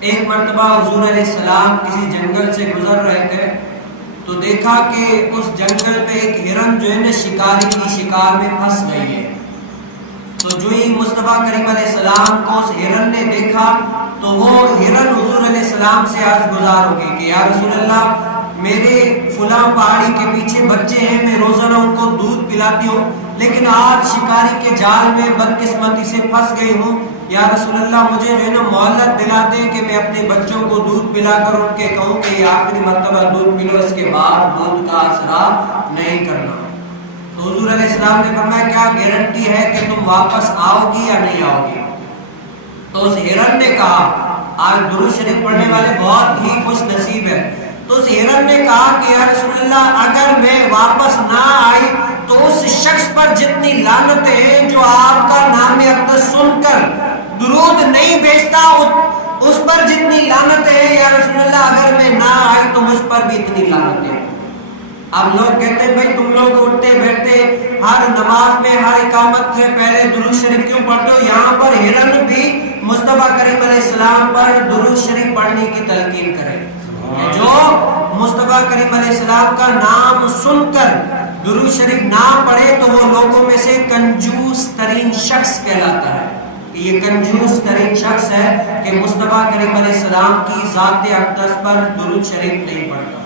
ایک مرتبہ حضور علیہ السلام کسی جنگل سے گزر رہے تھے تو دیکھا کہ اس جنگل پہ ایک ہرن جو ہے نا شکاری کی شکار میں پھنس گئی ہے. تو جو ہی مصطفیٰ کریم علیہ السلام کو اس ہرن نے دیکھا تو وہ ہرن حضور علیہ السلام سے عرض گزار ہو گئی کہ یا رسول اللہ میرے فلاں پہاڑی کے پیچھے بچے ہیں، میں روزانہ ان کو دودھ پلاتی ہوں، لیکن آج شکاری کے جال میں بدقسمتی سے پھنس گئی ہوں. یا رسول اللہ مجھے جو ہے نا مہلت دلا دیں کہ میں اپنے بچوں کو دودھ پلا کر ان کے کہوں کہ یہ آخری مرتبہ دودھ پلو، اس کے بعد دودھ کا اثرات نہیں کرنا. تو حضور علیہ السلام نے فرمایا کیا گارنٹی ہے کہ تم واپس آؤ گی یا نہیں آؤ گی؟ تو اس ہرن نے کہا، آج درود شریف پڑھنے والے بہت ہی خوش نصیب ہے، تو اس ہرن نے کہا کہ یا رسول اللہ اگر میں واپس نہ آئی تو اس شخص پر جتنی لعنتیں ہیں جو آپ کا نام اقدس سن کر درود نہیں بھیجتا اس پر جتنی لعنتیں ہیں یا رسول اللہ اگر میں نہ آئی تو مجھ پر بھی اتنی لعنتیں ہیں. اب لوگ کہتے ہیں بھائی تم لوگ اٹھتے بیٹھتے ہر نماز میں ہر اقامت سے پہلے درود شریف کیوں پڑھتے ہو؟ یہاں پر ہرن بھی مصطفیٰ کریم علیہ السلام پر درود شریف پڑھنے کی تلقین کرے. جو مصطفیٰ کریم علیہ السلام کا نام سن کر درود شریف نہ پڑھے تو وہ لوگوں میں سے کنجوس ترین شخص کہلاتا ہے. یہ کنجوس ترین شخص ہے کہ مصطفیٰ کریم علیہ السلام کی ذات اقدس پر درود شریف نہیں پڑھتا.